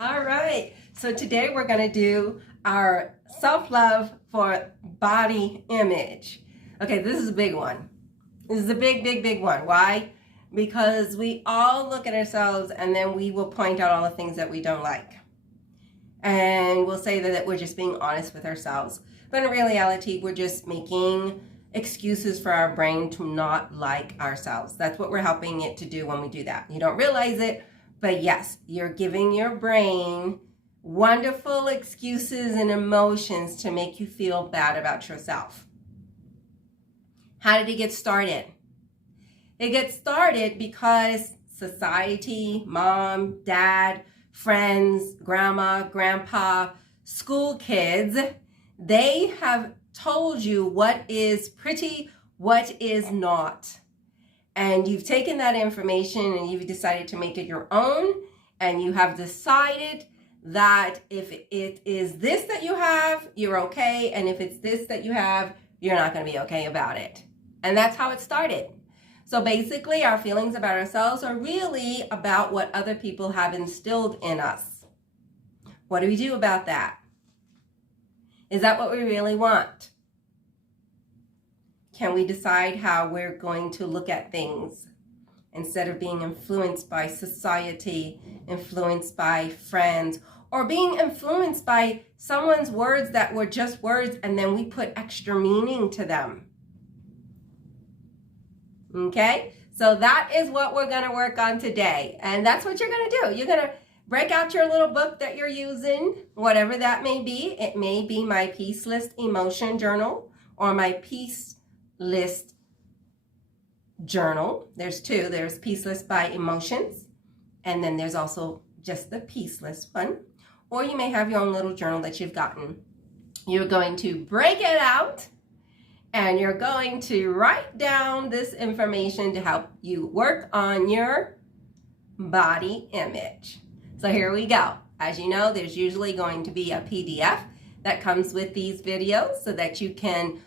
All right, so today we're going to do our self-love for body image. Okay, this is a big one. This is a big one. Why? Because we all look at ourselves and then we will point out all the things that we don't like. And we'll say that we're just being honest with ourselves. But in reality, we're just making excuses for our brain to not like ourselves. That's what we're helping it to do when we do that. You don't realize it, but yes, you're giving your brain wonderful excuses and emotions to make you feel bad about yourself. How did it get started? It gets started because society, mom, dad, friends, grandma, grandpa, school kids, they have told you what is pretty, what is not. And you've taken that information and you've decided to make it your own, and you have decided that if it is this that you have, you're okay, and if it's this that you have, you're not going to be okay about it. And that's how it started. So basically, our feelings about ourselves are really about what other people have instilled in us. What do we do about that? Is that what we really want? Can we decide how we're going to look at things instead of being influenced by society, influenced by friends, or being influenced by someone's words that were just words and then we put extra meaning to them? Okay, so that is what we're going to work on today. And that's what you're going to do. You're going to break out your little book that you're using, whatever that may be. It may be my Peace List Emotion Journal or my Peace List Journal. There's two. There's Peace List by Emotions, and then there's also just the Peace List one. Or you may have your own little journal that you've gotten. You're going to break it out, and you're going to write down this information to help you work on your body image. So here we go. As you know, there's usually going to be a PDF that comes with these videos so that you can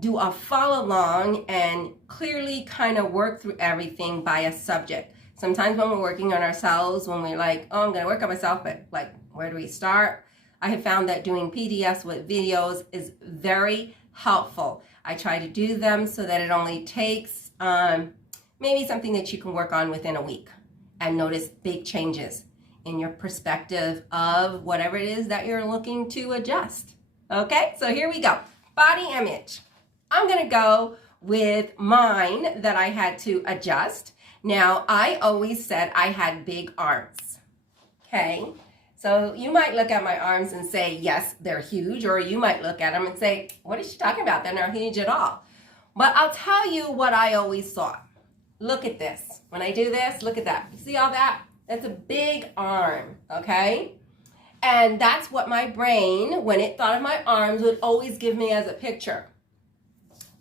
do a follow along and clearly kind of work through everything by a subject. Sometimes when we're working on ourselves, when we're like, oh, I'm going to work on myself, but like, where do we start? I have found that doing PDFs with videos is very helpful. I try to do them so that it only takes maybe something that you can work on within a week and notice big changes in your perspective of whatever it is that you're looking to adjust. Okay, so here we go. Body image. I'm going to go with mine that I had to adjust. Now, I always said I had big arms. Okay, so you might look at my arms and say, yes, they're huge, or you might look at them and say, what is she talking about? They're not huge at all. But I'll tell you what I always thought. Look at this. When I do this, look at that. You see all that? That's a big arm, okay? And that's what my brain, when it thought of my arms, would always give me as a picture.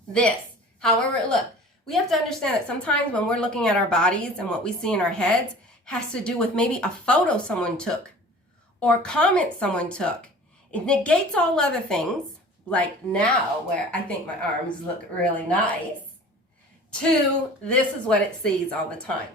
This, however it looked. We have to understand that sometimes when we're looking at our bodies and what we see in our heads has to do with maybe a photo someone took or a comment someone took. It negates all other things, like now where I think my arms look really nice, to this is what it sees all the time.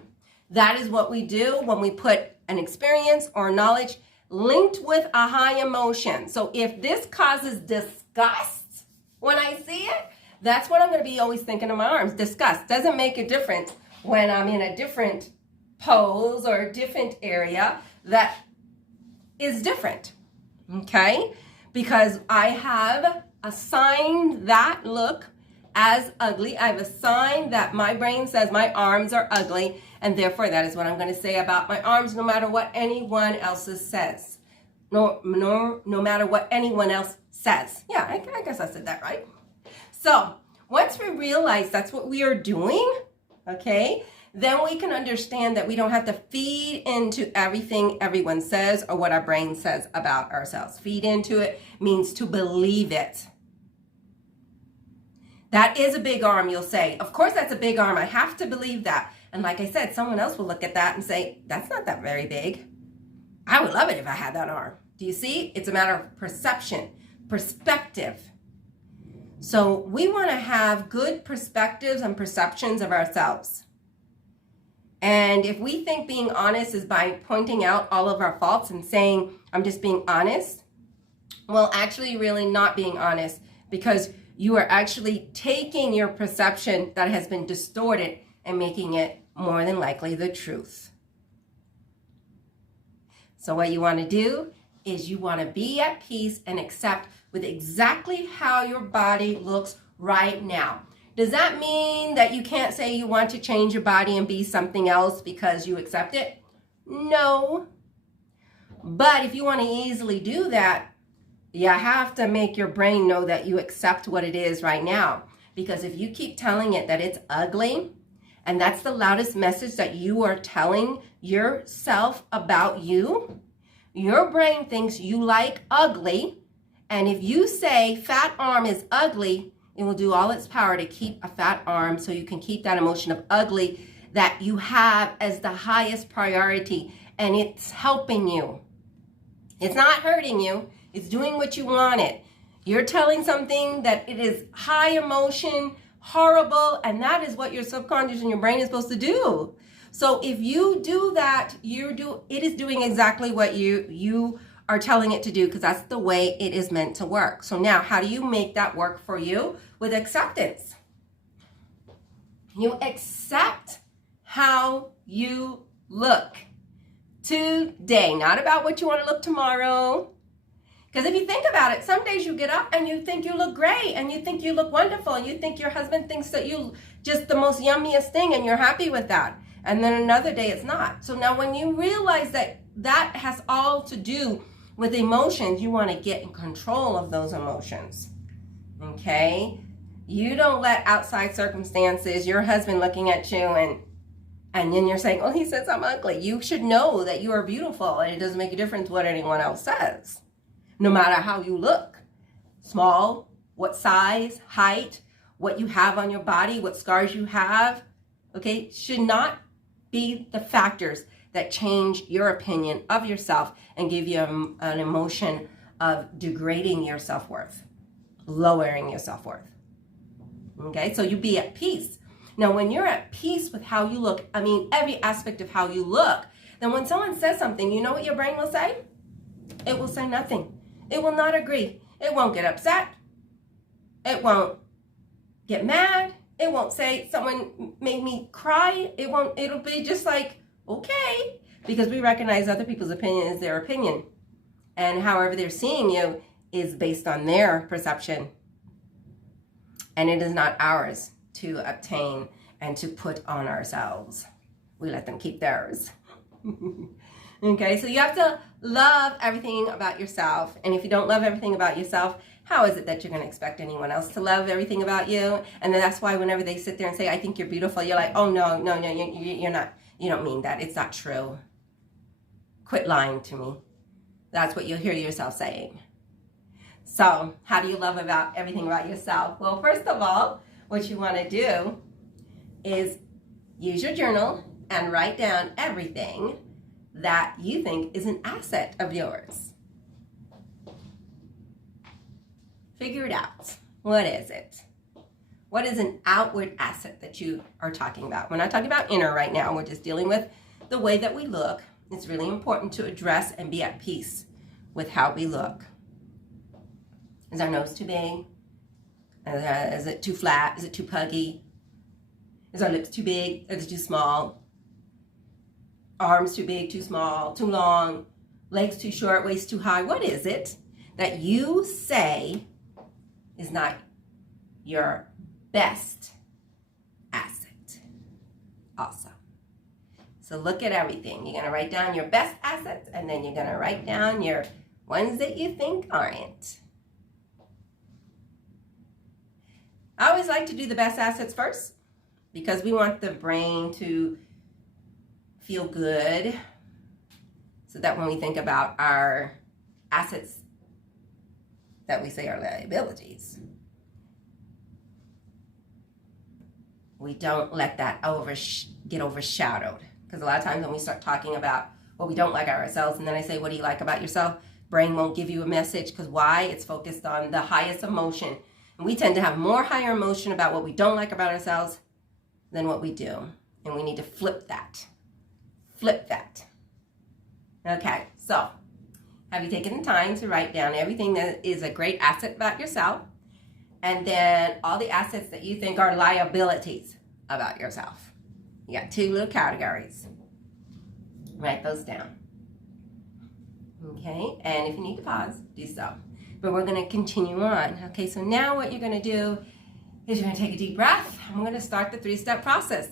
That is what we do when we put an experience or knowledge linked with a high emotion. So if this causes disgust when I see it, that's what I'm going to be always thinking of my arms. Disgust doesn't make a difference when I'm in a different pose or a different area that is different, okay? Because I have assigned that look as ugly. I've assigned that my brain says my arms are ugly, and therefore that is what I'm going to say about my arms, no matter what anyone else says. No matter what anyone else says. Yeah, I guess I said that right. So once we realize that's what we are doing, okay, then we can understand that we don't have to feed into everything everyone says or what our brain says about ourselves. Feed into it means to believe it. That is a big arm, you'll say. Of course that's a big arm. I have to believe that. And like I said, someone else will look at that and say, that's not that very big. I would love it if I had that arm. Do you see? It's a matter of perception, perspective. So we want to have good perspectives and perceptions of ourselves. And if we think being honest is by pointing out all of our faults and saying, I'm just being honest, well, actually really not being honest, because you are actually taking your perception that has been distorted and making it more than likely the truth. So what you want to do is you want to be at peace and accept with exactly how your body looks right now. Does that mean that you can't say you want to change your body and be something else because you accept it? No. But if you want to easily do that, you have to make your brain know that you accept what it is right now. Because if you keep telling it that it's ugly, and that's the loudest message that you are telling yourself about you, your brain thinks you like ugly. And if you say fat arm is ugly, it will do all its power to keep a fat arm so you can keep that emotion of ugly that you have as the highest priority. And it's helping you. It's not hurting you. It's doing what you want it. You're telling something that it is high emotion, horrible, and that is what your subconscious and your brain is supposed to do. So if you do that, it is doing exactly what you are telling it to do, because that's the way it is meant to work. So now, how do you make that work for you? With acceptance. You accept how you look today, not about what you want to look tomorrow. Because if you think about it, some days you get up and you think you look great and you think you look wonderful and you think your husband thinks that you just the most yummiest thing and you're happy with that. And then another day it's not. So now when you realize that that has all to do with emotions, you want to get in control of those emotions. Okay? You don't let outside circumstances, your husband looking at you and then you're saying, oh, he says I'm ugly. You should know that you are beautiful and it doesn't make a difference what anyone else says. No matter how you look, small, what size, height, what you have on your body, what scars you have, okay, should not be the factors that change your opinion of yourself and give you an emotion of degrading your self-worth, lowering your self-worth. Okay, so you be at peace. Now, when you're at peace with how you look, I mean, every aspect of how you look, then when someone says something, you know what your brain will say? It will say nothing. It will not agree. It won't get upset. It won't get mad. It won't say someone made me cry. It'll be just like, okay, because we recognize other people's opinion is their opinion. And however they're seeing you is based on their perception. And it is not ours to obtain and to put on ourselves. We let them keep theirs. Okay, so you have to love everything about yourself. And if you don't love everything about yourself, how is it that you're going to expect anyone else to love everything about you? And then that's why whenever they sit there and say, I think you're beautiful, you're like, oh, no, you're not. You don't mean that. It's not true. Quit lying to me. That's what you'll hear yourself saying. So how do you love about everything about yourself? Well, first of all, what you want to do is use your journal and write down everything that you think is an asset of yours. Figure it out. What is it? What is an outward asset that you are talking about? We're not talking about inner right now. We're just dealing with the way that we look. It's really important to address and be at peace with how we look. Is our nose too big? Is it too flat? Is it too puggy? Is our lips too big? Is it too small? Arms too big, too small, too long? Legs too short, waist too high? What is it that you say is not your best asset? Awesome. So look at everything. You're going to write down your best assets, and then you're going to write down your ones that you think aren't. I always like to do the best assets first because we want the brain to feel good so that when we think about our assets that we say are liabilities, we don't let that get overshadowed. Because a lot of times when we start talking about what we don't like about ourselves, and then I say, what do you like about yourself? Brain won't give you a message. Because why? It's focused on the highest emotion. And we tend to have more higher emotion about what we don't like about ourselves than what we do. And we need to flip that. Flip that. Okay, so have you taken the time to write down everything that is a great asset about yourself, and then all the assets that you think are liabilities about yourself? You got 2 little categories. Write those down. Okay, and if you need to pause, do so. But we're going to continue on. Okay, so now what you're going to do is you're going to take a deep breath. I'm going to start the 3-step process.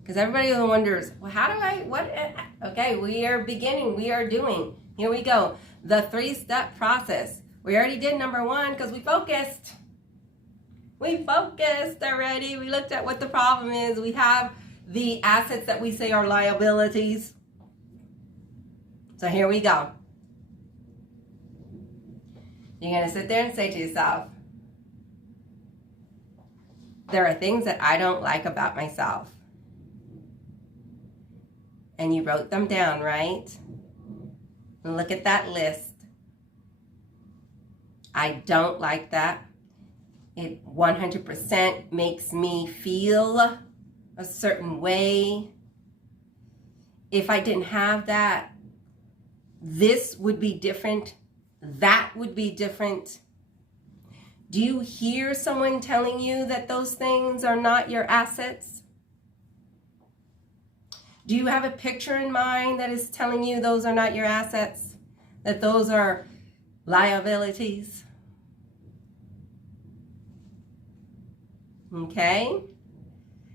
Because everybody wonders, well, how do I, what? Okay, we are beginning, we are doing. Here we go. The 3-step process. We already did number 1 because we focused. We focused already. We looked at what the problem is. We have the assets that we say are liabilities. So here we go. You're going to sit there and say to yourself, there are things that I don't like about myself. And you wrote them down, right? Look at that list. I don't like that. It 100% makes me feel a certain way. If I didn't have that, this would be different. That would be different. Do you hear someone telling you that those things are not your assets? Do you have a picture in mind that is telling you those are not your assets? That those are liabilities? Okay?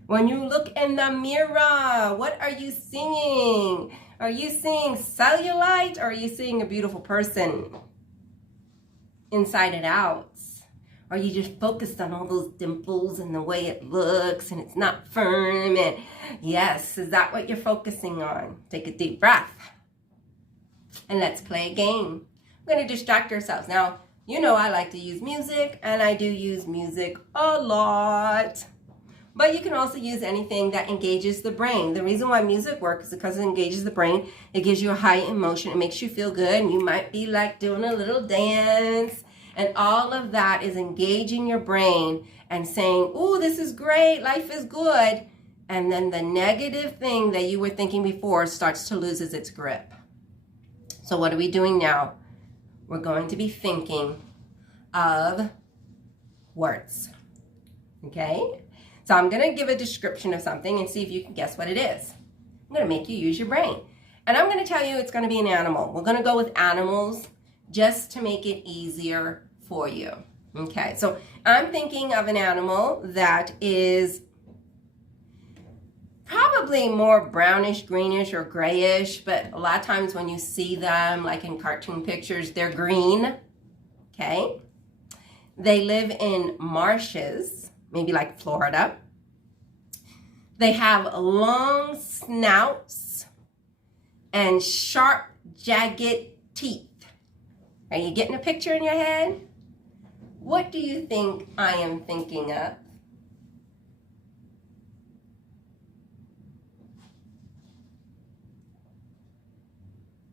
When you look in the mirror, what are you seeing? Are you seeing cellulite, or are you seeing a beautiful person? Inside and out? Are you just focused on all those dimples and the way it looks and it's not firm? And yes, is that what you're focusing on? Take a deep breath. And let's play a game. We're going to distract ourselves. Now, you know I like to use music, and I do use music a lot. But you can also use anything that engages the brain. The reason why music works is because it engages the brain. It gives you a high emotion. It makes you feel good. And you might be like doing a little dance. And all of that is engaging your brain and saying, ooh, this is great. Life is good. And then the negative thing that you were thinking before starts to lose its grip. So what are we doing now? We're going to be thinking of words. Okay? So I'm going to give a description of something and see if you can guess what it is. I'm going to make you use your brain. And I'm going to tell you it's going to be an animal. We're going to go with animals just to make it easier for you. Okay, so I'm thinking of an animal that is probably more brownish, greenish, or grayish, but a lot of times when you see them, like in cartoon pictures, they're green. Okay, they live in marshes, maybe like Florida. They have long snouts and sharp, jagged teeth. Are you getting a picture in your head? What do you think I am thinking of?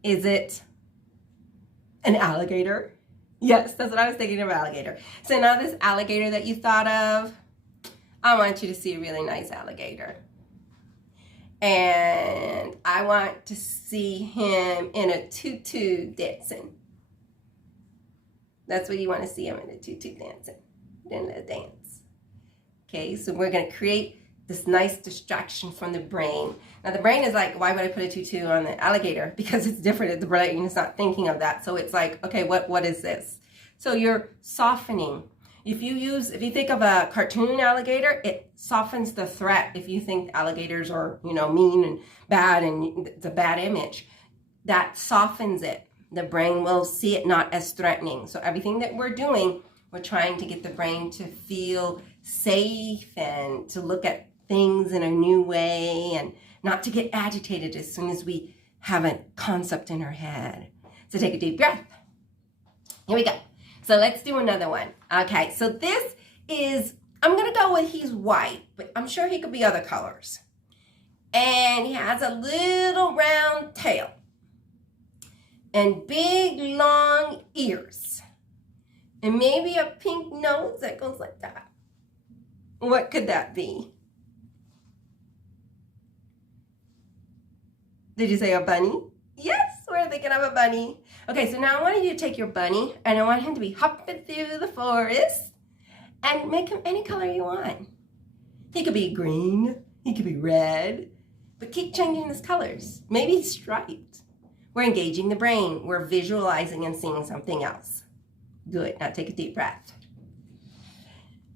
Is it an alligator? Yes, that's what I was thinking of, alligator. So now this alligator that you thought of, I want you to see a really nice alligator. And I want to see him in a tutu dancing. That's what you want to see him in a tutu dancing, doing a dance. Okay, so we're going to create this nice distraction from the brain. Now the brain is like, why would I put a tutu on the alligator? Because it's different. The brain is not thinking of that. So it's like, okay, what is this? So you're softening. If you think of a cartoon alligator, it softens the threat. If you think alligators are, mean and bad and it's a bad image, that softens it. The brain will see it not as threatening. So everything that we're doing, we're trying to get the brain to feel safe and to look at things in a new way and not to get agitated as soon as we have a concept in our head. So take a deep breath. Here we go. So let's do another one. Okay, so this is, I'm going to go with he's white, but I'm sure he could be other colors. And he has a little round tail and big long ears and maybe a pink nose that goes like that. What could that be? Did you say a bunny? Yes, we're thinking of a bunny. Okay, so now I want you to take your bunny and I want him to be hopping through the forest and make him any color you want. He could be green, he could be red, but keep changing his colors. Maybe striped. We're engaging the brain. We're visualizing and seeing something else. Good, now take a deep breath.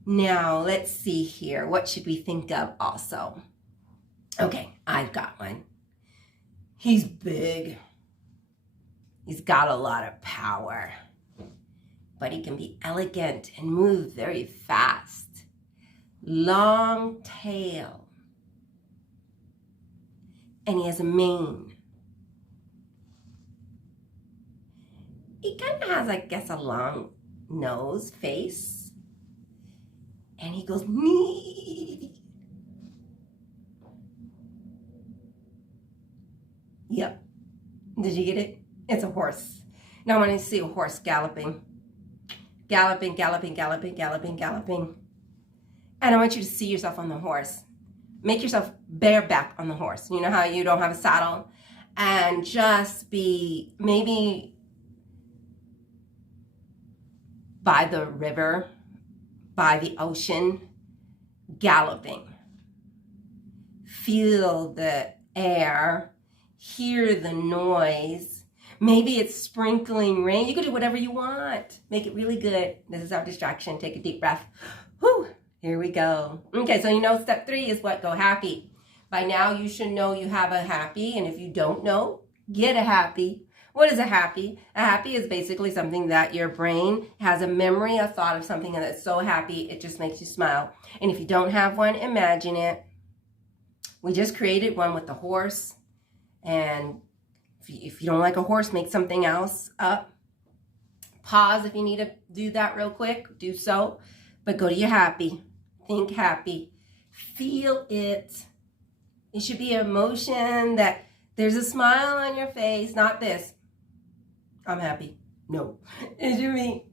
Now, let's see here. What should we think of also? Okay, I've got one. He's big. He's got a lot of power. But he can be elegant and move very fast. Long tail. And he has a mane. He kind of has, I guess, a long nose, face. And he goes, nee. Yep. Did you get it? It's a horse. Now I want to see a horse galloping. Galloping, galloping, galloping, galloping, galloping. And I want you to see yourself on the horse. Make yourself bareback on the horse. You know how you don't have a saddle? And just be maybe by the river, by the ocean, galloping. Feel the air, hear the noise. Maybe it's sprinkling rain. You can do whatever you want. Make it really good. This is our distraction. Take a deep breath. Whew, here we go. Okay, so you know step 3 is what? Go happy. By now you should know you have a happy, and if you don't know, get a happy. What is a happy? A happy is basically something that your brain has a memory, a thought of something that's so happy, it just makes you smile. And if you don't have one, imagine it. We just created one with the horse. And if you don't like a horse, make something else up. Pause if you need to do that real quick. Do so. But go to your happy. Think happy. Feel it. It should be an emotion that there's a smile on your face. Not this. I'm happy. No. It should be,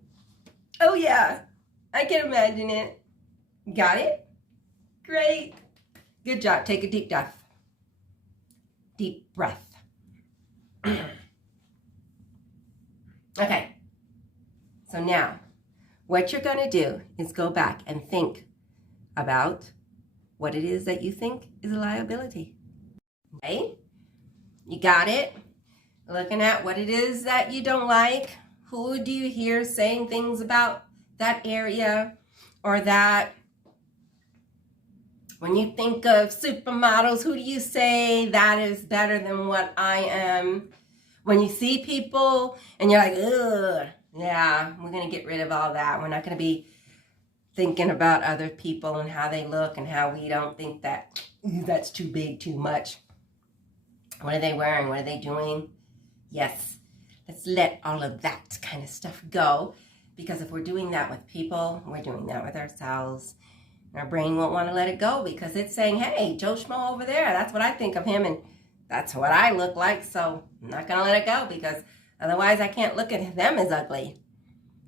oh yeah, I can imagine it. Got it? Great. Good job. Take a deep breath. Deep breath. Okay. So now, what you're going to do is go back and think about what it is that you think is a liability. Okay? You got it? Looking at what it is that you don't like. Who do you hear saying things about that area or that? When you think of supermodels, who do you say that is better than what I am? When you see people and you're like, ugh, yeah, we're going to get rid of all that. We're not going to be thinking about other people and how they look and how we don't think that that's too big, too much. What are they wearing? What are they doing? Yes, let's let all of that kind of stuff go, because if we're doing that with people, we're doing that with ourselves. Our brain won't want to let it go because it's saying, hey, Joe Schmo over there, that's what I think of him and that's what I look like, so I'm not going to let it go because otherwise I can't look at them as ugly.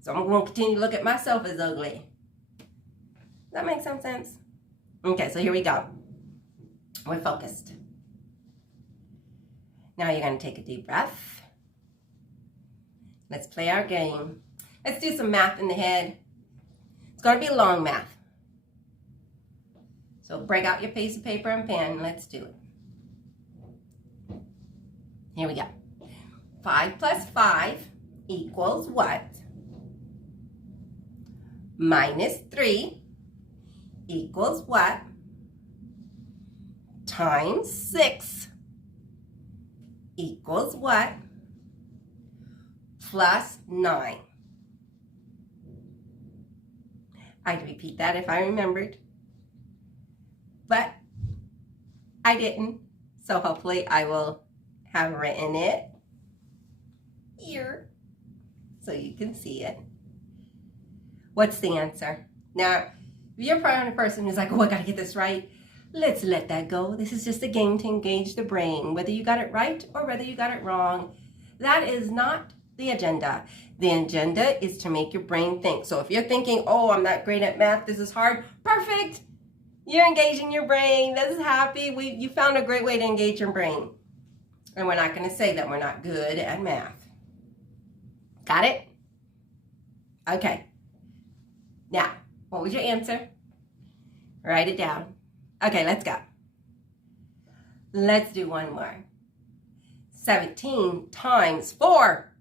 So I'm going to continue to look at myself as ugly. Does that make some sense? Okay, so here we go. We're focused. Now you're going to take a deep breath. Let's play our game. Let's do some math in the head. It's going to be long math. So break out your piece of paper and pen. Let's do it. Here we go. 5 plus 5 equals what? Minus 3 equals what? Times 6 equals what? Plus 9. I'd repeat that if I remembered, but I didn't. So hopefully I will have written it here so you can see it. What's the answer? Now, if you're a person who's like, oh, I gotta get this right, let's let that go. This is just a game to engage the brain, whether you got it right or whether you got it wrong. That is not the agenda. The agenda is to make your brain think. So if you're thinking, oh, I'm not great at math, this is hard, perfect. You're engaging your brain. This is happy. You found a great way to engage your brain. And we're not going to say that we're not good at math. Got it? Okay. Now, what was your answer? Write it down. Okay, let's go. Let's do one more. 17 times 4.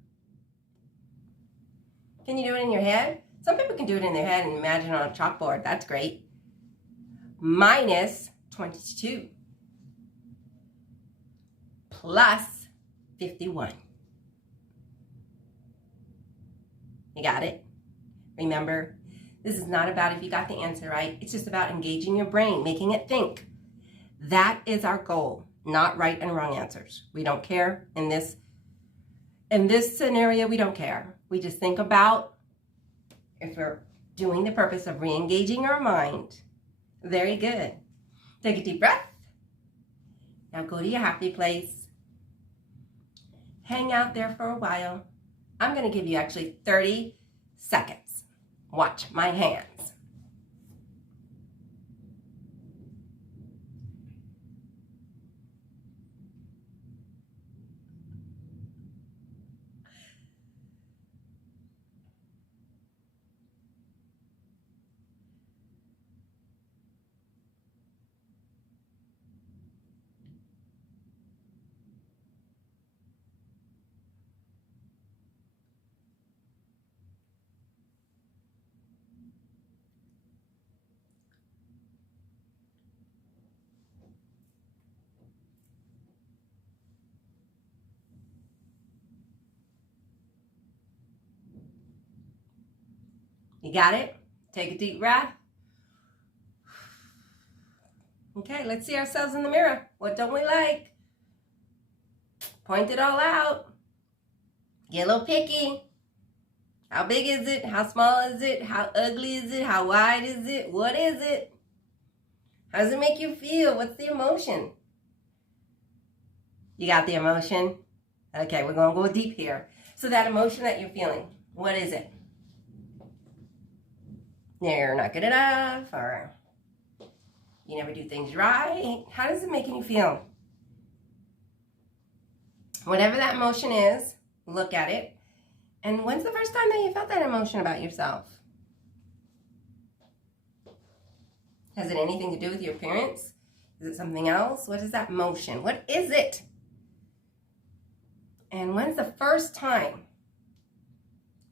Can you do it in your head? Some people can do it in their head and imagine on a chalkboard. That's great. Minus 22. Plus 51. You got it? Remember, this is not about if you got the answer right. It's just about engaging your brain, making it think. That is our goal, not right and wrong answers. We don't care in this scenario. We don't care. We just think about if we're doing the purpose of re-engaging our mind. Very good. Take a deep breath. Now go to your happy place. Hang out there for a while. I'm going to give you actually 30 seconds. Watch my hands. You got it? Take a deep breath. Okay, let's see ourselves in the mirror. What don't we like? Point it all out. Get a little picky. How big is it? How small is it? How ugly is it? How wide is it? What is it? How does it make you feel? What's the emotion? You got the emotion? Okay, we're going to go deep here. So that emotion that you're feeling, what is it? You're not good enough, or you never do things right. How does it make you feel? Whatever that emotion is, look at it. And when's the first time that you felt that emotion about yourself? Has it anything to do with your appearance? Is it something else? What is that emotion? What is it? And when's the first time?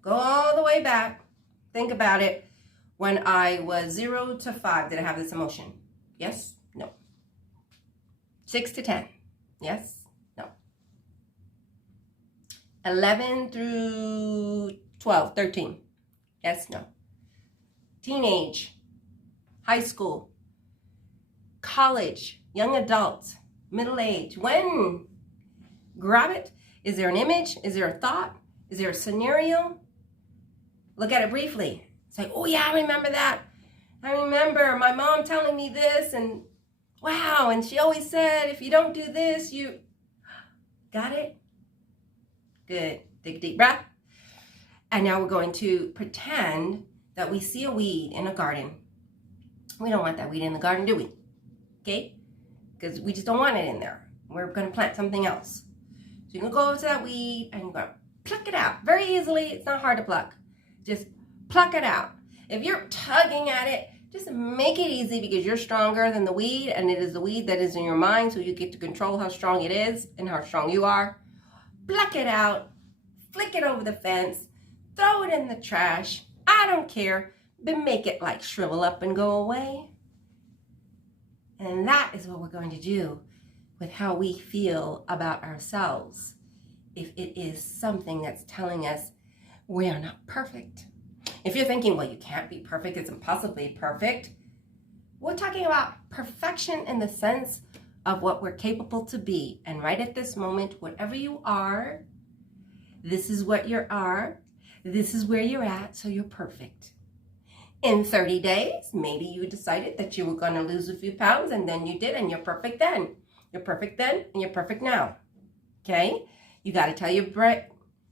Go all the way back. Think about it. When I was 0 to 5, did I have this emotion? Yes? No. 6 to 10? Yes? No. 11 through 12, 13? Yes? No. Teenage, high school, college, young adult, middle age. When? Grab it. Is there an image? Is there a thought? Is there a scenario? Look at it briefly. It's like, oh yeah, I remember that. I remember my mom telling me this, and wow, and she always said, if you don't do this, you... Got it? Good. Take a deep breath. And now we're going to pretend that we see a weed in a garden. We don't want that weed in the garden, do we? Okay? Because we just don't want it in there. We're going to plant something else. So you're going to go over to that weed and you're going to pluck it out very easily. It's not hard to pluck. Just pluck it out. If you're tugging at it, just make it easy, because you're stronger than the weed, and it is the weed that is in your mind, so you get to control how strong it is and how strong you are. Pluck it out, flick it over the fence, throw it in the trash. I don't care, but make it like shrivel up and go away. And that is what we're going to do with how we feel about ourselves. If it is something that's telling us we are not perfect. If you're thinking, well, you can't be perfect, it's impossibly perfect. We're talking about perfection in the sense of what we're capable to be. And right at this moment, whatever you are, this is what you are, this is where you're at, so you're perfect. In 30 days, maybe you decided that you were going to lose a few pounds, and then you did, and you're perfect then. You're perfect then, and you're perfect now. Okay? You got to tell your brain,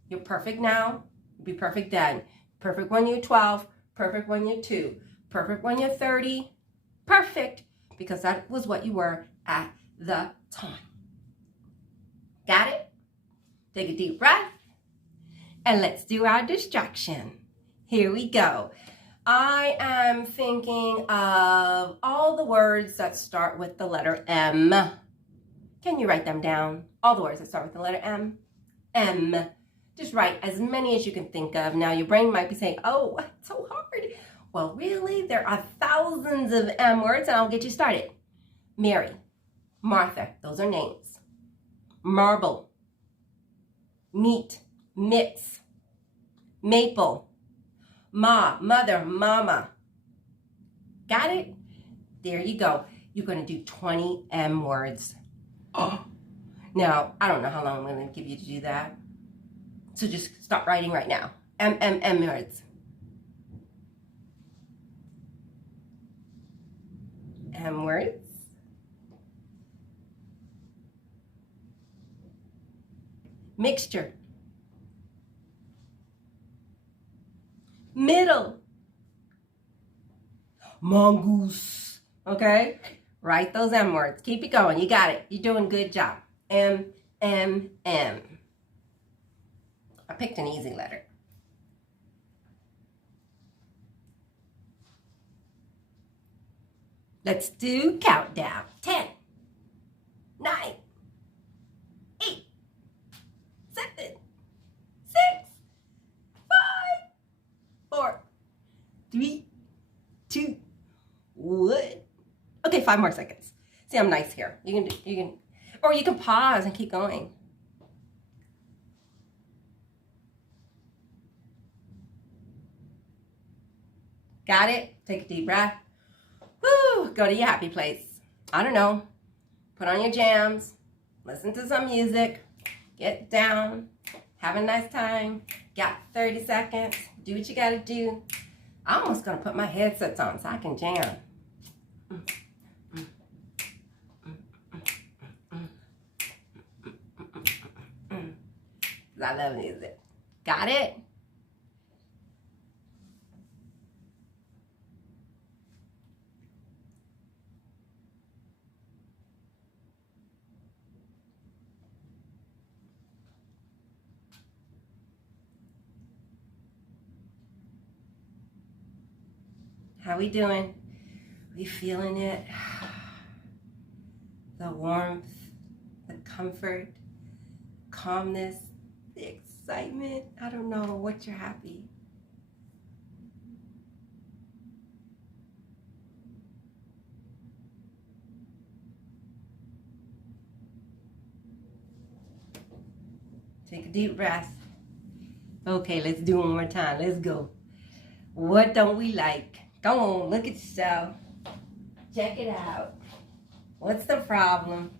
you're perfect now, be perfect then. Perfect when you're 12, perfect when you're 2, perfect when you're 30, perfect, because that was what you were at the time. Got Take a deep breath. And let's do our distraction. Here we go. I am thinking of all the words that start with the letter M. Can you write them down? All the words that start with the letter M. M. Just write as many as you can think of. Now your brain might be saying, oh, it's so hard. Well, really, there are thousands of M words, and I'll get you started. Mary, Martha, those are names. Marble, meat, mix, maple, ma, mother, mama. Got it? There you go. You're going to do 20 M words. Oh. Now, I don't know how long I'm going to give you to do that. So just stop writing right now. M words. M words. Mixture. Middle. Mongoose. Okay? Write those M words. Keep it going. You got it. You're doing a good job. M. I picked an easy letter. Let's do countdown. 10, 9, 8, 7, 6, 5, 4, 3, 2, 1. Okay, 5 more seconds. See, I'm nice here. You can, or you can pause and keep going. Got it? Take a deep breath. Woo! Go to your happy place. I don't know. Put on your jams. Listen to some music. Get down. Have a nice time. Got 30 seconds. Do what you gotta do. I'm almost gonna put my headsets on so I can jam. I love music. Got it? How we doing? We feeling it? The warmth, the comfort, calmness, the excitement. I don't know what you're happy. Take a deep breath. Okay, let's do it one more time. Let's go. What don't we like? Come on, look at yourself. Check it out. What's the problem?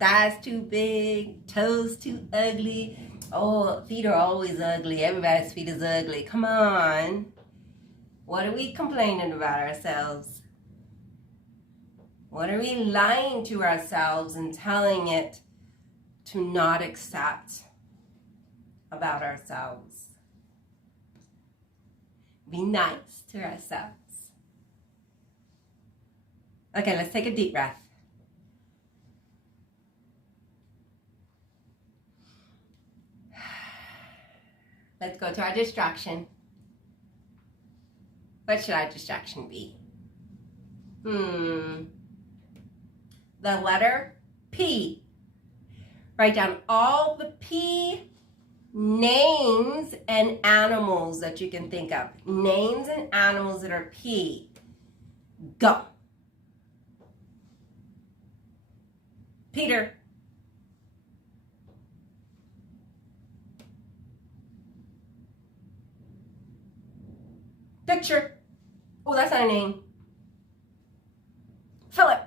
Thighs too big, toes too ugly. Oh, feet are always ugly. Everybody's feet is ugly. Come on. What are we complaining about ourselves? What are we lying to ourselves and telling it to not accept about ourselves? Be nice to ourselves. Okay, let's take a deep breath. Let's go to our distraction. What should our distraction be? The letter P. Write down all the P names and animals that you can think of. Names and animals that are P. Go. Peter. Picture. Oh, that's not a name. Philip.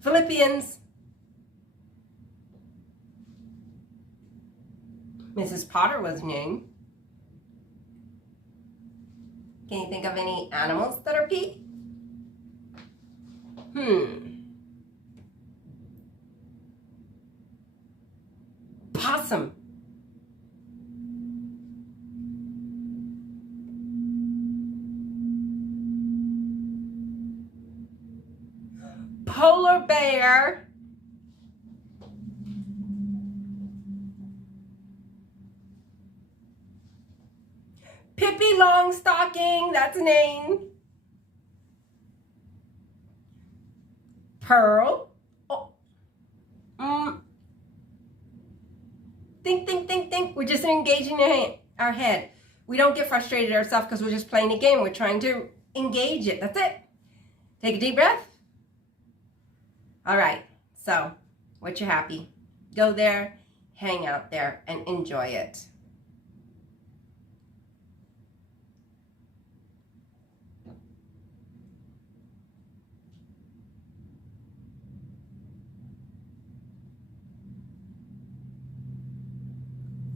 Philippians. Mrs. Potter was named. Can you think of any animals that are P? Possum. polar bear. Pippi Longstocking, that's a name. Pearl. Oh. Think, think, think, think. We're just engaging our head. We don't get frustrated ourselves because we're just playing a game. We're trying to engage it. That's it. Take a deep breath. All right. So, once you're happy, go there, hang out there, and enjoy it.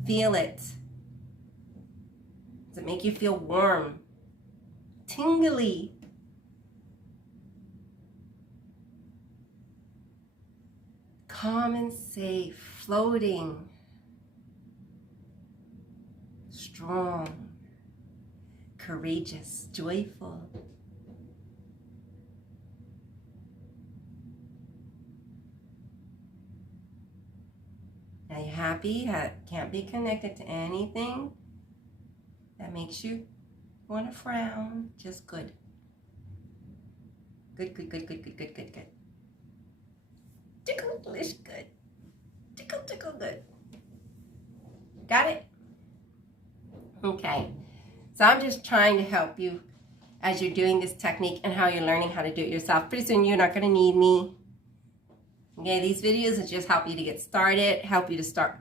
Feel it. Does it make you feel warm? Tingly? Calm and safe, floating, strong, courageous, joyful. Now you're happy, can't be connected to anything that makes you want to frown. Just good. Good, good, good, good, good, good, good, good. Tickle-ish good. Tickle, tickle good. Got it? Okay. So I'm just trying to help you as you're doing this technique and how you're learning how to do it yourself. Pretty soon you're not going to need me. Okay, these videos will just help you to get started, help you to start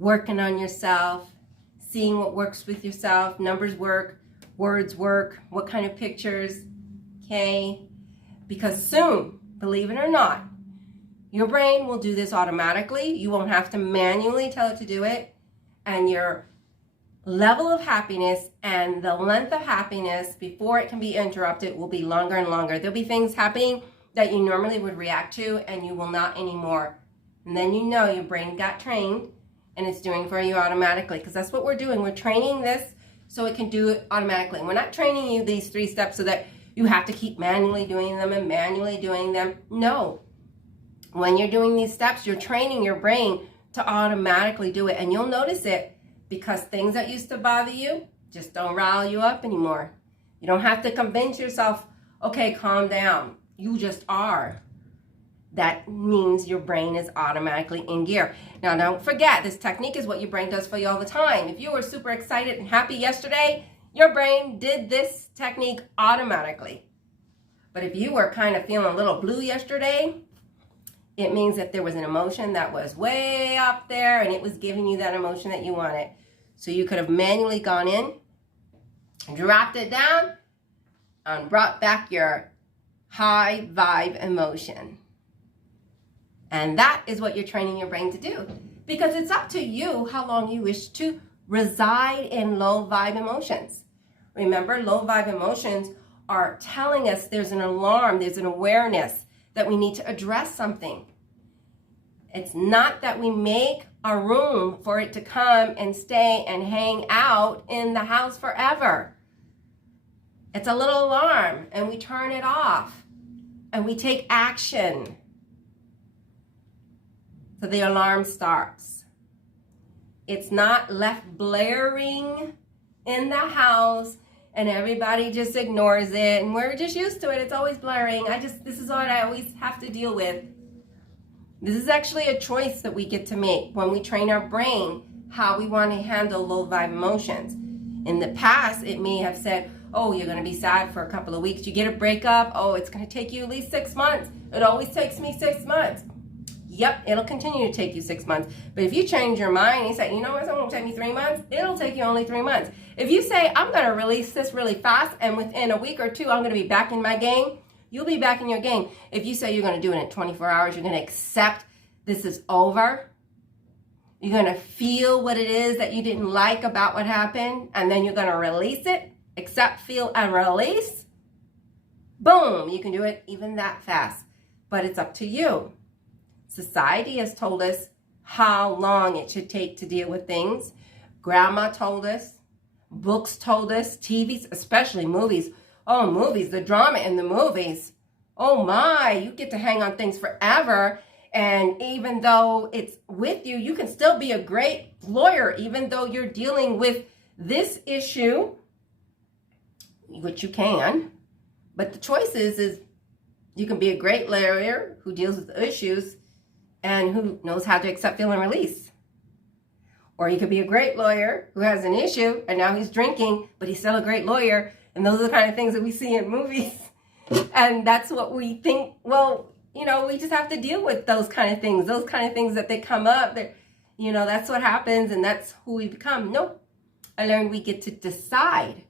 working on yourself, seeing what works with yourself, numbers work, words work, what kind of pictures, okay? Because soon, believe it or not, your brain will do this automatically. You won't have to manually tell it to do it, and your level of happiness and the length of happiness before it can be interrupted will be longer and longer. There'll be things happening that you normally would react to and you will not anymore. And then you know your brain got trained and it's doing for you automatically, because that's what we're doing. We're training this so it can do it automatically. We're not training you these 3 steps so that you have to keep manually doing them and manually doing them. No. When you're doing these steps, you're training your brain to automatically do it, and you'll notice it because things that used to bother you just don't rile you up anymore. You don't have to convince yourself, okay, calm down. You just are. That means your brain is automatically in gear. Now, don't forget, this technique is what your brain does for you all the time. If you were super excited and happy yesterday, your brain did this technique automatically. But if you were kind of feeling a little blue yesterday, it means that there was an emotion that was way up there and it was giving you that emotion that you wanted. So you could have manually gone in, dropped it down, and brought back your high vibe emotion. And that is what you're training your brain to do, because it's up to you how long you wish to reside in low vibe emotions. Remember, low vibe emotions are telling us there's an alarm, there's an awareness that we need to address something. It's not that we make a room for it to come and stay and hang out in the house forever. It's a little alarm and we turn it off and we take action. So the alarm starts. It's not left blaring in the house and everybody just ignores it and we're just used to it. It's always blaring. This is what I always have to deal with. This is actually a choice that we get to make when we train our brain how we want to handle low vibe emotions. In the past, it may have said, oh, you're going to be sad for a couple of weeks. You get a breakup. Oh, it's going to take you at least 6 months. It always takes me 6 months. Yep, it'll continue to take you 6 months. But if you change your mind and you say, you know what, it's going to take me 3 months, it'll take you only 3 months. If you say, I'm going to release this really fast and within a week or 2, I'm going to be back in my game, you'll be back in your game. If you say you're going to do it in 24 hours, you're going to accept this is over. You're going to feel what it is that you didn't like about what happened, and then you're going to release it, accept, feel, and release. Boom, you can do it even that fast. But it's up to you. Society has told us how long it should take to deal with things. Grandma told us, books told us, TVs, especially movies. Oh, movies, the drama in the movies. Oh my, you get to hang on things forever. And even though it's with you, you can still be a great lawyer, even though you're dealing with this issue, which you can. But the choice is you can be a great lawyer who deals with issues and who knows how to accept, feel, and release. Or you could be a great lawyer who has an issue and now he's drinking, but he's still a great lawyer. And those are the kind of things that we see in movies. And that's what we think, well, we just have to deal with those kind of things that they come up, that, that's what happens and that's who we become. Nope. I learned we get to decide.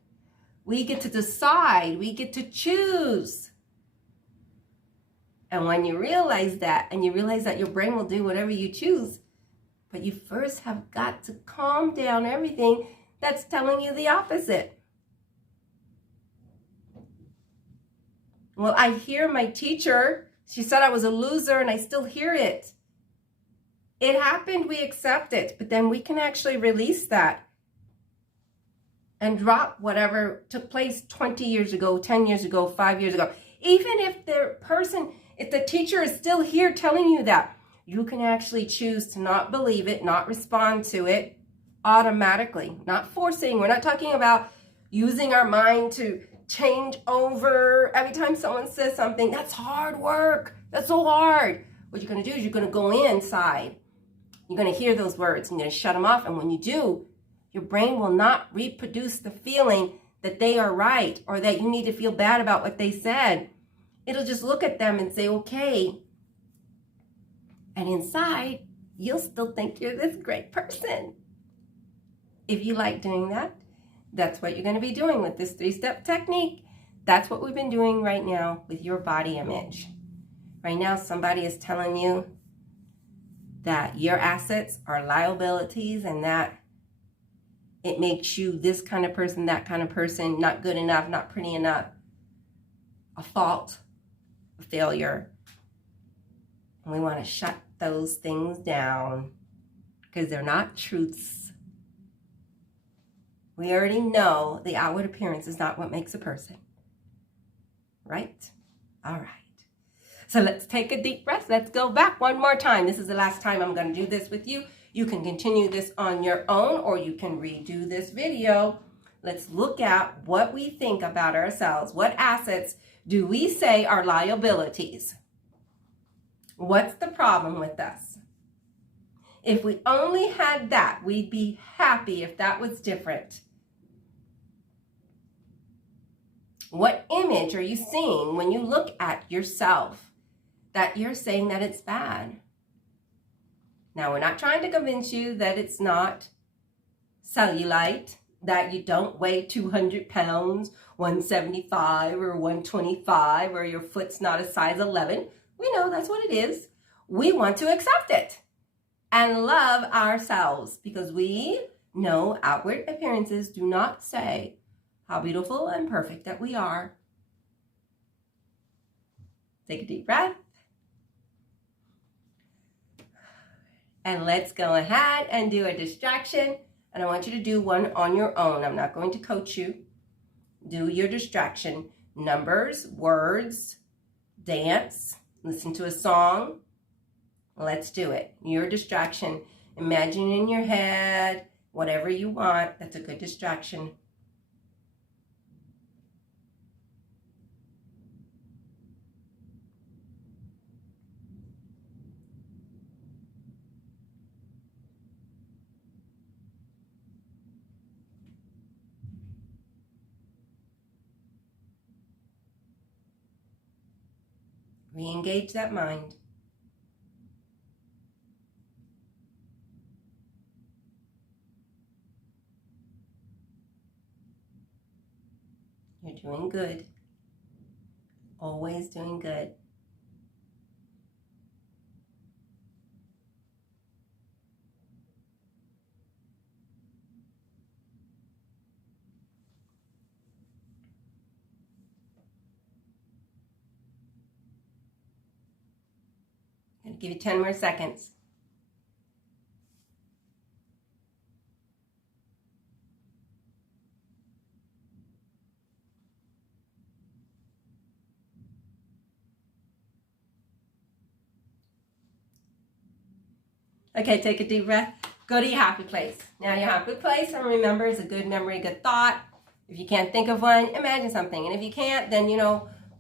We get to decide. We get to choose. And when you realize that, and you realize that your brain will do whatever you choose, but you first have got to calm down everything that's telling you the opposite. Well, I hear my teacher, she said I was a loser, and I still hear it. It happened, we accept it, but then we can actually release that and drop whatever took place 20 years ago, 10 years ago, 5 years ago. Even if the teacher is still here telling you that, you can actually choose to not believe it, not respond to it automatically, not forcing. We're not talking about using our mind to change over every time someone says something. That's hard work. That's so hard. What you're going to do is you're going to go inside. You're going to hear those words and you're going to shut them off. And when you do, your brain will not reproduce the feeling that they are right or that you need to feel bad about what they said. It'll just look at them and say, okay. And inside, you'll still think you're this great person. If you like doing that, that's what you're going to be doing with this 3-step technique. That's what we've been doing right now with your body image. Right now, somebody is telling you that your assets are liabilities and that it makes you this kind of person, that kind of person, not good enough, not pretty enough, a fault, a failure. And we want to shut those things down because they're not truths. We already know the outward appearance is not what makes a person. Right? All right. So let's take a deep breath. Let's go back one more time. This is the last time I'm going to do this with you. You can continue this on your own or you can redo this video. Let's look at what we think about ourselves. What assets do we say are liabilities? What's the problem with us? If we only had that, we'd be happy if that was different. What image are you seeing when you look at yourself that you're saying that it's bad? Now, we're not trying to convince you that it's not cellulite, that you don't weigh 200 pounds, 175 or 125, or your foot's not a size 11. We know that's what it is. We want to accept it and love ourselves because we know outward appearances do not say how beautiful and perfect that we are. Take a deep breath. And let's go ahead and do a distraction. And I want you to do one on your own. I'm not going to coach you. Do your distraction. Numbers, words, dance, listen to a song. Let's do it. Your distraction. Imagine in your head, whatever you want. That's a good distraction. Re-engage that mind. You're doing good. Always doing good. I'm going to give you 10 more seconds. Okay, take a deep breath. Go to your happy place. Now your happy place, and remember, is a good memory, good thought. If you can't think of one, imagine something. And if you can't, then,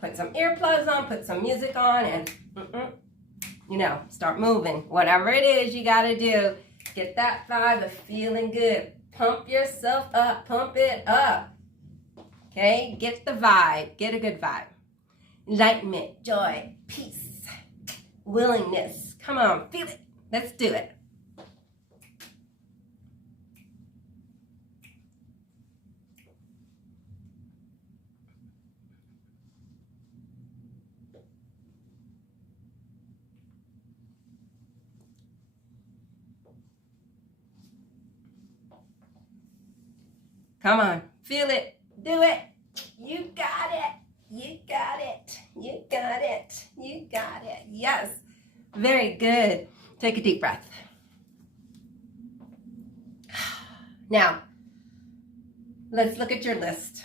put some earplugs on, put some music on, and, start moving. Whatever it is you got to do, get that vibe of feeling good. Pump yourself up. Pump it up. Okay? Get the vibe. Get a good vibe. Enlightenment, joy, peace, willingness. Come on, feel it. Let's do it. Come on, feel it, do it. You got it, you got it, you got it, you got it. Yes, very good. Take a deep breath. Now, let's look at your list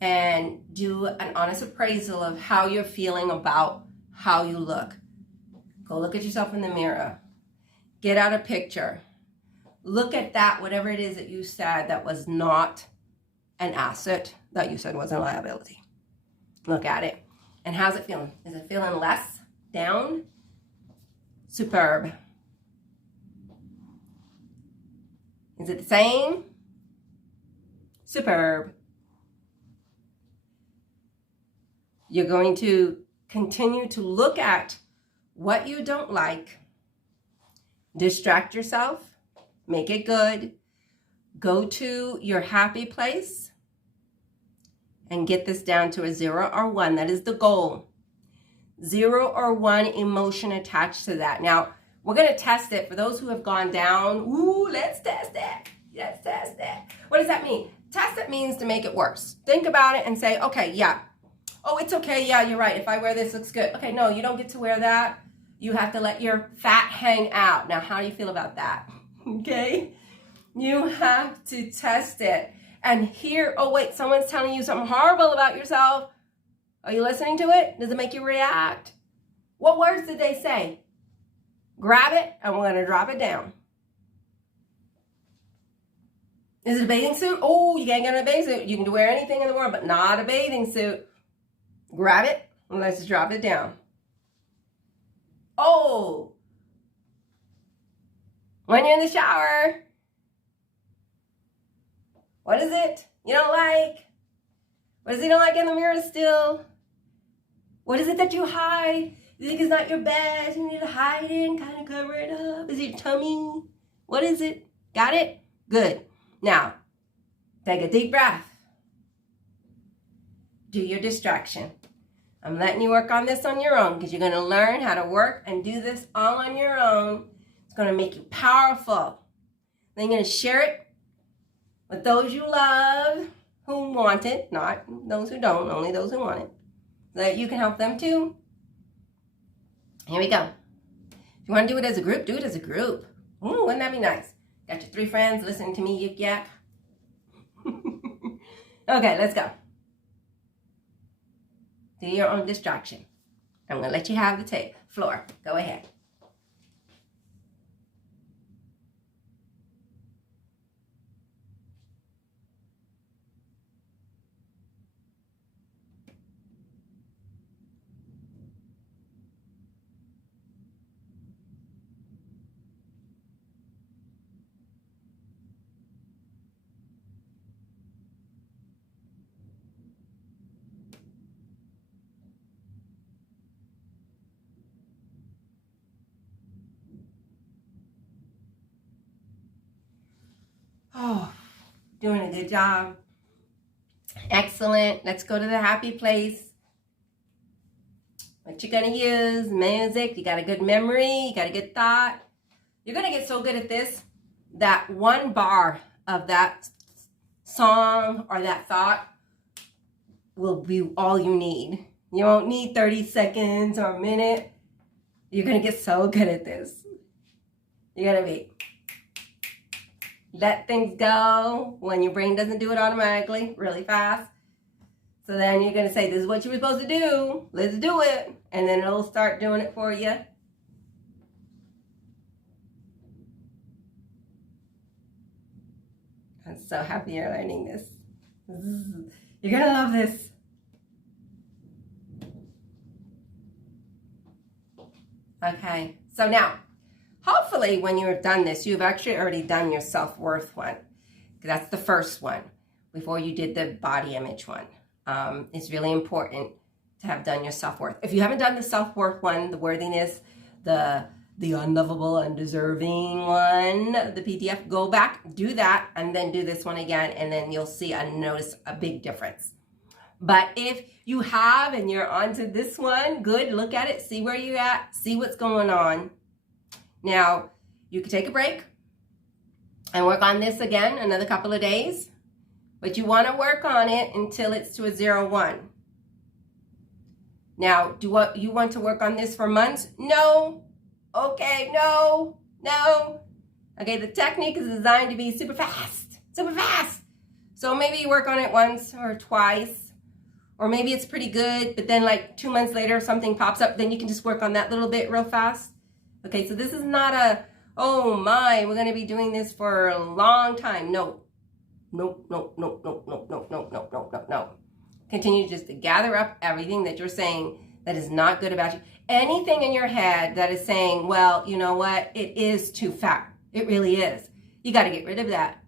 and do an honest appraisal of how you're feeling about how you look. Go look at yourself in the mirror. Get out a picture. Look at that, whatever it is that you said that was not an asset, that you said was a liability. Look at it. And how's it feeling? Is it feeling less? Down? Superb. Is it the same? Superb. You're going to continue to look at what you don't like. Distract yourself. Make it good. Go to your happy place and get this down to a 0 or 1. That is the goal. 0 or 1 emotion attached to that. Now, we're going to test it. For those who have gone down, let's test it. Let's test it. What does that mean? Test it means to make it worse. Think about it and say, okay, yeah. Oh, it's okay. Yeah, you're right. If I wear this, looks good. Okay, no, you don't get to wear that. You have to let your fat hang out. Now, how do you feel about that? Okay? You have to test it. And here, oh wait, someone's telling you something horrible about yourself. Are you listening to it? Does it make you react? What words did they say? Grab it, and we're going to drop it down. Is it a bathing suit? Oh, you can't get in a bathing suit. You can wear anything in the world, but not a bathing suit. Grab it, and let's drop it down. Oh, when you're in the shower, what is it you don't like? What is it you don't like in the mirror still? What is it that you hide? You think it's not your best? You need to hide it and kind of cover it up? Is it your tummy? What is it? Got it? Good. Now, take a deep breath. Do your distraction. I'm letting you work on this on your own because you're going to learn how to work and do this all on your own. It's going to make you powerful. Then you're going to share it with those you love, who want it, not those who don't, only those who want it, so that you can help them too. Here we go. If you want to do it as a group, do it as a group. Ooh, wouldn't that be nice? Got your 3 friends listening to me yip yap. Okay, let's go. Do your own distraction. I'm going to let you have the floor. Go ahead. Oh, doing a good job. Excellent. Let's go to the happy place. What you're going to use, music. You got a good memory. You got a good thought. You're going to get so good at this that one bar of that song or that thought will be all you need. You won't need 30 seconds or a minute. You're going to get so good at this. You're going to be... let things go when your brain doesn't do it automatically, really fast. So then you're going to say, this is what you were supposed to do. Let's do it. And then it'll start doing it for you. I'm so happy you're learning this. You're going to love this. Okay, so now, hopefully when you've done this, you've actually already done your self-worth one. That's the first one before you did the body image one. It's really important to have done your self-worth. If you haven't done the self-worth one, the worthiness, the unlovable, undeserving one, the PDF, go back, do that, and then do this one again, and then you'll see and notice a big difference. But if you have and you're on to this one, good, look at it, see where you're at, see what's going on. Now, you can take a break and work on this again another couple of days, but you want to work on it until it's to a 0-1. Now, do you want to work on this for months? No. Okay, no. Okay, the technique is designed to be super fast. So maybe you work on it once or twice. Or maybe it's pretty good, but then like 2 months later, something pops up, then you can just work on that little bit real fast. Okay, so this is not a, oh my, we're going to be doing this for a long time. No. Continue just to gather up everything that you're saying that is not good about you. Anything in your head that is saying, well, you know what, it is too fat. It really is. You got to get rid of that.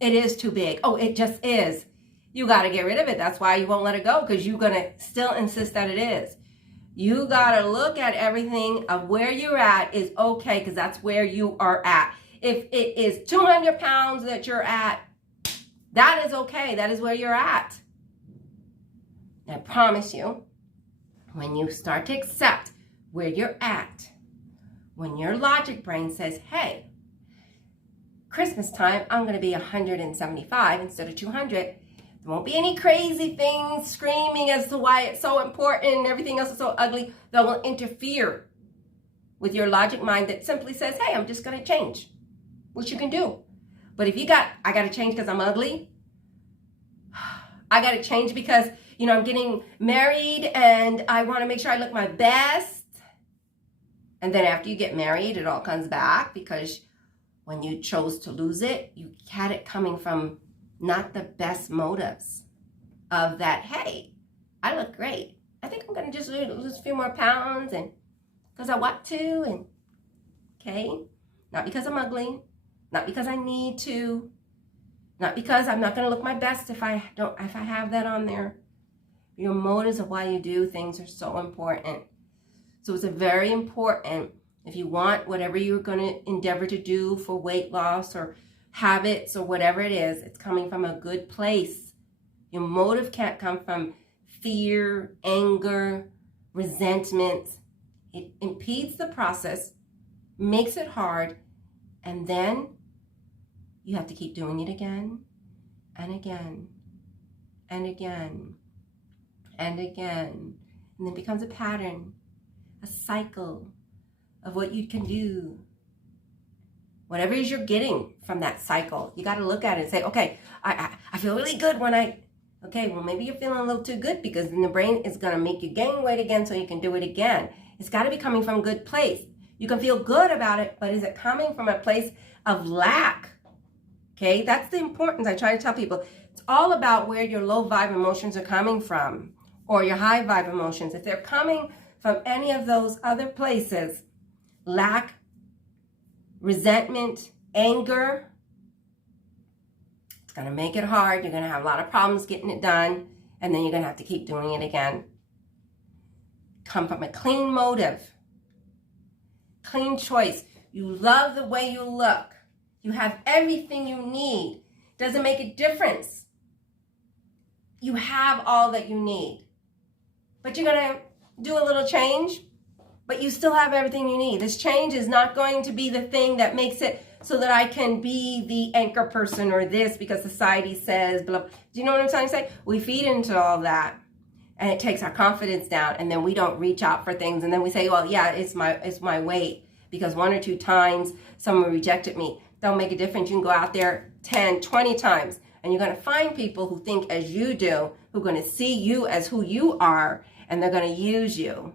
It is too big. Oh, it just is. You got to get rid of it. That's why you won't let it go, because you're going to still insist that it is. You got to look at everything of where you're at is okay, because that's where you are at. If it is 200 pounds that you're at, that is okay. That is where you're at. I promise you, when you start to accept where you're at, when your logic brain says, hey, Christmas time, I'm going to be 175 instead of 200. There won't be any crazy things screaming as to why it's so important and everything else is so ugly that will interfere with your logic mind that simply says, hey, I'm just going to change, which you can do. But if I got to change because I'm ugly, I got to change because, I'm getting married and I want to make sure I look my best. And then after you get married, it all comes back because when you chose to lose it, you had it coming from not the best motives of that, hey, I look great. I think I'm going to just lose a few more pounds and because I want to, and okay, not because I'm ugly, not because I need to, not because I'm not going to look my best if I have that on there. Your motives of why you do things are so important. So it's very important if you want whatever you're going to endeavor to do for weight loss or habits or whatever it is, it's coming from a good place. Your motive can't come from fear, anger, resentment. It impedes the process, makes it hard, and then you have to keep doing it again and again and again and again. And then it becomes a pattern, a cycle of what you can do. Whatever it is you're getting from that cycle, you got to look at it and say, okay, I feel really good when okay, well, maybe you're feeling a little too good because then the brain is going to make you gain weight again so you can do it again. It's got to be coming from a good place. You can feel good about it, but is it coming from a place of lack? Okay, that's the importance. I try to tell people, it's all about where your low vibe emotions are coming from or your high vibe emotions. If they're coming from any of those other places, lack, resentment, anger, it's going to make it hard. You're going to have a lot of problems getting it done, and then you're going to have to keep doing it again. Come from a clean motive, clean choice. You love the way you look. You have everything you need. Doesn't make a difference. You have all that you need. But you're going to do a little change, but you still have everything you need. This change is not going to be the thing that makes it so that I can be the anchor person or this because society says, blah, blah. Do you know what I'm trying to say? We feed into all that, and it takes our confidence down, and then we don't reach out for things, and then we say, well, yeah, it's my weight because 1 or 2 times someone rejected me. Don't make a difference. You can go out there 10, 20 times, and you're going to find people who think as you do, who are going to see you as who you are, and they're going to use you.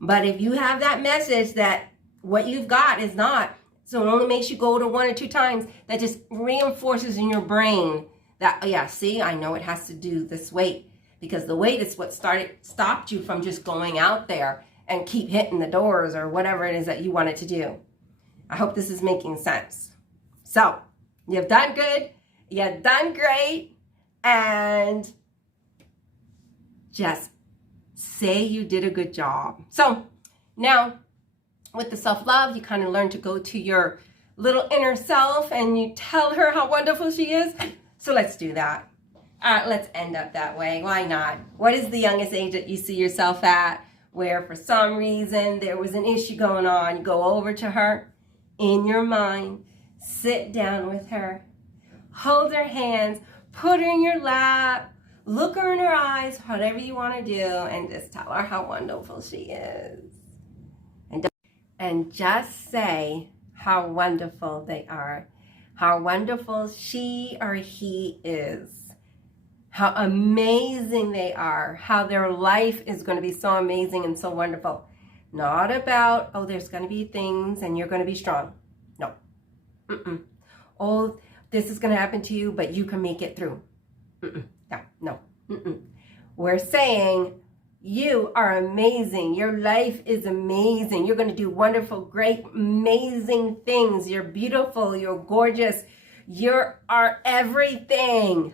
But if you have that message that what you've got is not So it only makes you go to 1 or 2 times. That just reinforces in your brain that, oh yeah, see, I know it has to do this weight, because the weight is what stopped you from just going out there and keep hitting the doors or whatever it is that you wanted to do. I hope this is making sense. So you've done good. You've done great. And just say you did a good job. So now with the self-love, you kind of learn to go to your little inner self and you tell her how wonderful she is. So let's do that. Let's end up that way. Why not? What is the youngest age that you see yourself at, where for some reason there was an issue going on? You go over to her in your mind, sit down with her, hold her hands, put her in your lap, look her in her eyes, whatever you want to do, and just tell her how wonderful she is. And just say how wonderful they are, how wonderful she or he is, how amazing they are, how their life is going to be so amazing and so wonderful. Not about, oh, there's going to be things and you're going to be strong. No. Oh, this is going to happen to you, but you can make it through. Yeah, no. We're saying, you are amazing. Your life is amazing. You're going to do wonderful, great, amazing things. You're beautiful. You're gorgeous. You are everything.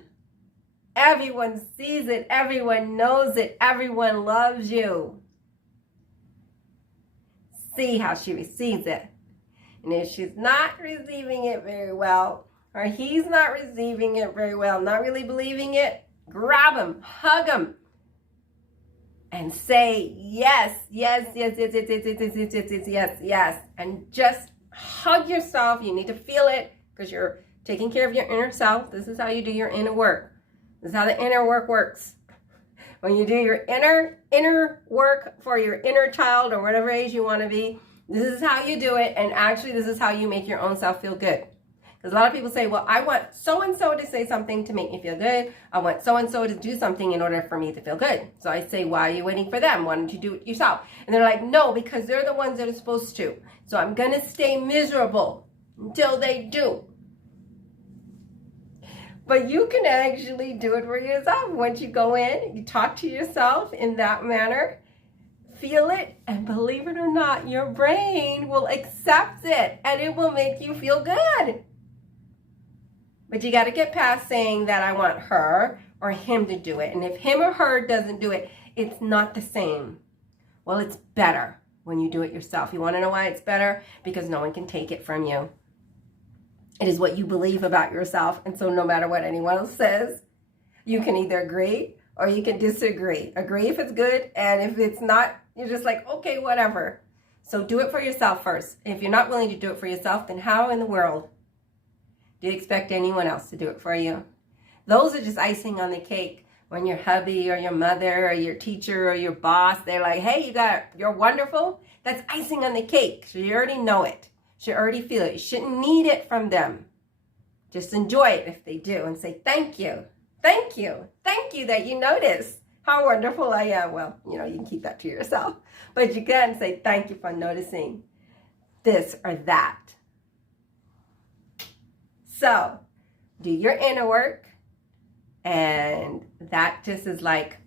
Everyone sees it. Everyone knows it. Everyone loves you. See how she receives it. And if she's not receiving it very well, or he's not receiving it very well, not really believing it, grab him, hug him, and say, yes, yes, yes, yes, yes, yes, yes, yes, yes, yes, yes, yes. And just hug yourself. You need to feel it because you're taking care of your inner self. This is how you do your inner work. This is how the inner work works. When you do your inner work for your inner child or whatever age you want to be, this is how you do it. And actually, this is how you make your own self feel good. Because a lot of people say, well, I want so-and-so to say something to make me feel good. I want so-and-so to do something in order for me to feel good. So I say, why are you waiting for them? Why don't you do it yourself? And they're like, no, because they're the ones that are supposed to. So I'm going to stay miserable until they do. But you can actually do it for yourself. Once you go in, you talk to yourself in that manner, feel it, and believe it or not, your brain will accept it and it will make you feel good. But you got to get past saying that I want her or him to do it. And if him or her doesn't do it, it's not the same. Well, it's better when you do it yourself. You want to know why it's better? Because no one can take it from you. It is what you believe about yourself. And so no matter what anyone else says, you can either agree or you can disagree. Agree if it's good, and if it's not, you're just like, okay, whatever. So do it for yourself first. If you're not willing to do it for yourself, then how in the world do you expect anyone else to do it for you? Those are just icing on the cake. When your hubby or your mother or your teacher or your boss, they're like, hey, you're wonderful. That's icing on the cake. So you already know it. You already feel it. You shouldn't need it from them. Just enjoy it if they do and say, thank you. Thank you. Thank you that you notice how wonderful I am. Well, you can keep that to yourself. But you can say, thank you for noticing this or that. So do your inner work, and that just is like,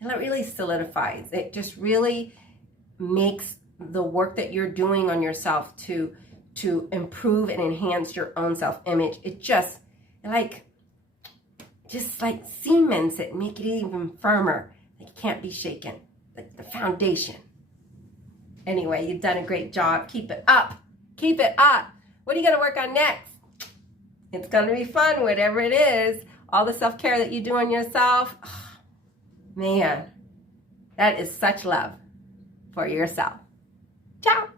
it really solidifies. It just really makes the work that you're doing on yourself to improve and enhance your own self-image. It just like cements it, make it even firmer. It can't be shaken, like the foundation. Anyway, you've done a great job. Keep it up. Keep it up. What are you going to work on next? It's going to be fun, whatever it is. All the self-care that you do on yourself. Oh, man, that is such love for yourself. Ciao.